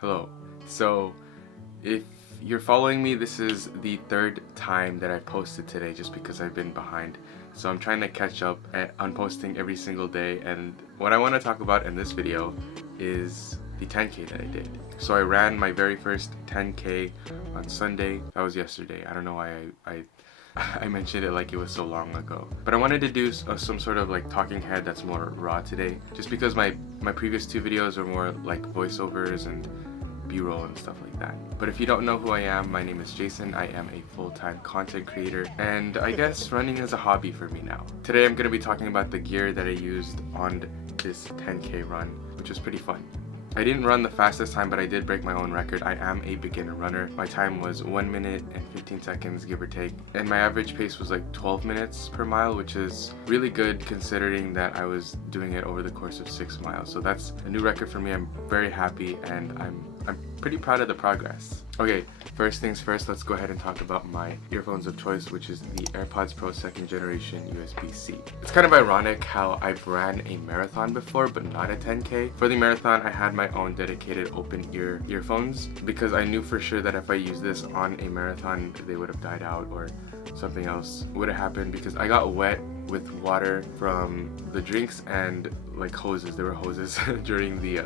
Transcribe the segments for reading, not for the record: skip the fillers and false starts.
Hello. So, if you're following me, this is the third time that I posted today just because I've been behind. So I'm trying to catch up on posting every single day, and what I want to talk about in this video is the 10K that I did. So I ran my very first 10K on Sunday. That was yesterday. I don't know why I mentioned it like it was so long ago. But I wanted to do some sort of like talking head that's more raw today, just because my previous two videos are more like voiceovers and B-roll and stuff like that. But if you don't know who I am, my name is Jason. I am a full-time content creator, and I guess running is a hobby for me now. Today I'm going to be talking about the gear that I used on this 10K run, which was pretty fun. I didn't run the fastest time, but I did break my own record. I am a beginner runner. My time was 1 minute and 15 seconds, give or take. And my average pace was like 12 minutes per mile, which is really good considering that I was doing it over the course of 6 miles. So that's a new record for me. I'm very happy, and I'm pretty proud of the progress. Okay, first things first, let's go ahead and talk about my earphones of choice, which is the AirPods Pro 2nd generation USB-C. It's kind of ironic how I've ran a marathon before, but not a 10K. For the marathon, I had my own dedicated open ear earphones because I knew for sure that if I used this on a marathon, they would have died out or something else would have happened, because I got wet with water from the drinks and like hoses. There were hoses during the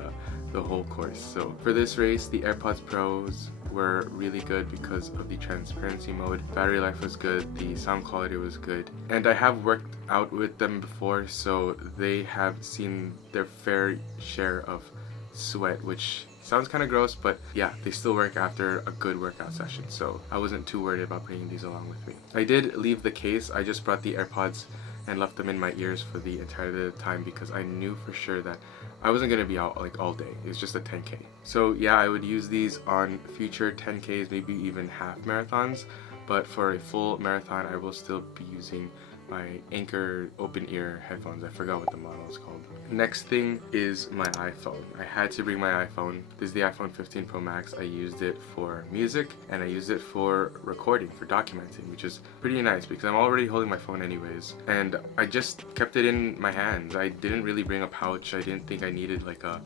whole course. So for this race, the AirPods Pros were really good because of the transparency mode. Battery life was good, the sound quality was good, and I have worked out with them before, so they have seen their fair share of sweat, which sounds kind of gross, but yeah, they still work after a good workout session, so I wasn't too worried about bringing these along with me. I did leave the case. I just brought the AirPods and left them in my ears for the entire time because I knew for sure that I wasn't going to be out like all day. It's just a 10K. So yeah, I would use these on future 10Ks, maybe even half marathons, but for a full marathon I will still be using my Anchor open ear headphones. I forgot what the model is called. Next thing is my iPhone. I had to bring my iPhone. This is the iPhone 15 Pro Max. I used it for music and I used it for recording, for documenting, which is pretty nice because I'm already holding my phone anyways. And I just kept it in my hands. I didn't really bring a pouch. I didn't think I needed like a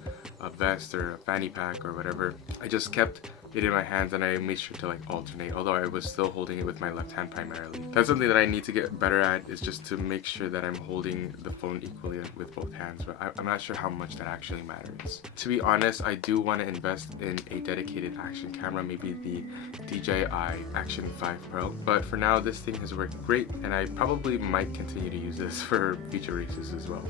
vest or a fanny pack or whatever. I just kept it in my hands and I made sure to like alternate, although I was still holding it with my left hand primarily. That's something that I need to get better at, is just to make sure that I'm holding the phone equally with both hands, but I'm not sure how much that actually matters. To be honest, I do want to invest in a dedicated action camera, maybe the DJI Action 5 Pro, but for now this thing has worked great and I probably might continue to use this for future races as well.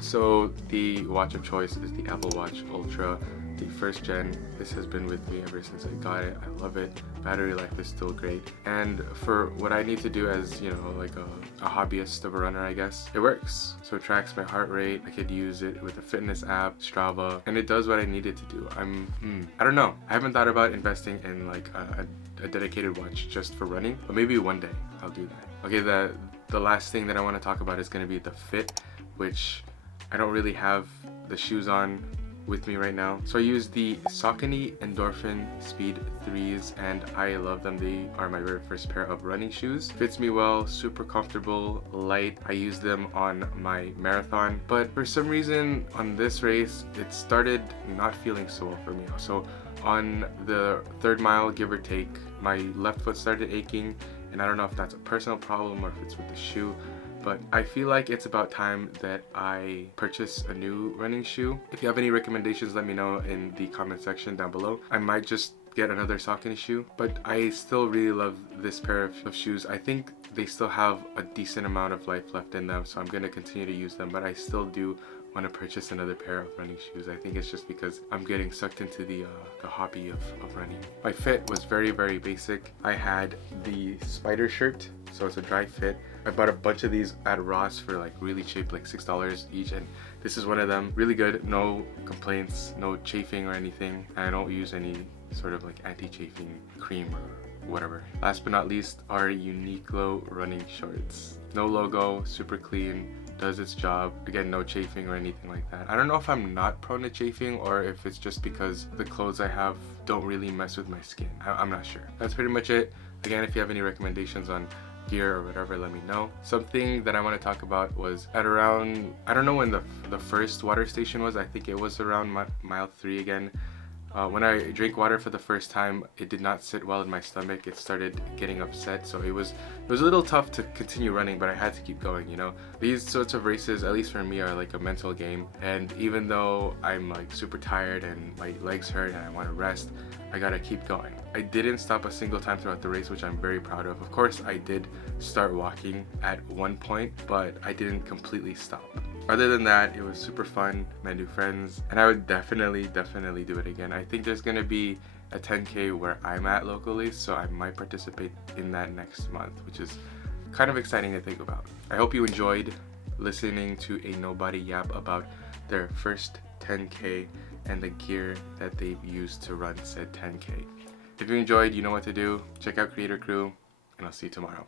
So the watch of choice is the Apple Watch Ultra, the first gen. This has been with me ever since I got it. I love it. Battery life is still great, and for what I need to do as, you know, like a hobbyist of a runner, I guess, it works. So it tracks my heart rate. I could use it with a fitness app, Strava, and it does what I need it to do. I don't know. I haven't thought about investing in like a dedicated watch just for running, but maybe one day I'll do that. Okay, the last thing that I want to talk about is going to be the fit, which I don't really have the shoes on with me right now. So I use the Saucony Endorphin Speed 3s and I love them. They are my very first pair of running shoes. Fits me well, super comfortable, light. I use them on my marathon, but for some reason on this race it started not feeling so well for me. So on the 3rd mile, give or take, my left foot started aching, and I don't know if that's a personal problem or if it's with the shoe, but I feel like it's about time that I purchase a new running shoe. If you have any recommendations, let me know in the comment section down below. I might just get another Saucony shoe, but I still really love this pair of shoes. I think they still have a decent amount of life left in them, so I'm going to continue to use them, but I still do want to purchase another pair of running shoes. I think it's just because I'm getting sucked into the hobby of running. My fit was very, very basic. I had the spider shirt, so it's a dry fit. I bought a bunch of these at Ross for like really cheap, like $6 each, and this is one of them. Really good, no complaints, no chafing or anything. I don't use any sort of like anti-chafing cream or whatever. Last but not least are uniqlo running shorts. No logo, super clean, does its job. Again, no chafing or anything like that. I don't know if I'm not prone to chafing or if it's just because the clothes I have don't really mess with my skin. I'm not sure. That's pretty much it. Again, if you have any recommendations on gear or whatever, let me know. Something that I want to talk about was at around, I don't know when the first water station was. I think it was around mile 3 again. When I drank water for the first time, it did not sit well in my stomach. It started getting upset, so it was a little tough to continue running, but I had to keep going, you know. These sorts of races, at least for me, are like a mental game, and even though I'm like super tired and my legs hurt and I want to rest, I gotta keep going. I didn't stop a single time throughout the race, which I'm very proud of. Of course, I did start walking at one point, but I didn't completely stop. Other than that, it was super fun, met new friends, and I would definitely do it again. I think there's gonna be a 10K where I'm at locally, so I might participate in that next month, which is kind of exciting to think about. I hope you enjoyed listening to a nobody yap about their first 10K and the gear that they've used to run said 10K. If you enjoyed, you know what to do. Check out Creator Crew, and I'll see you tomorrow.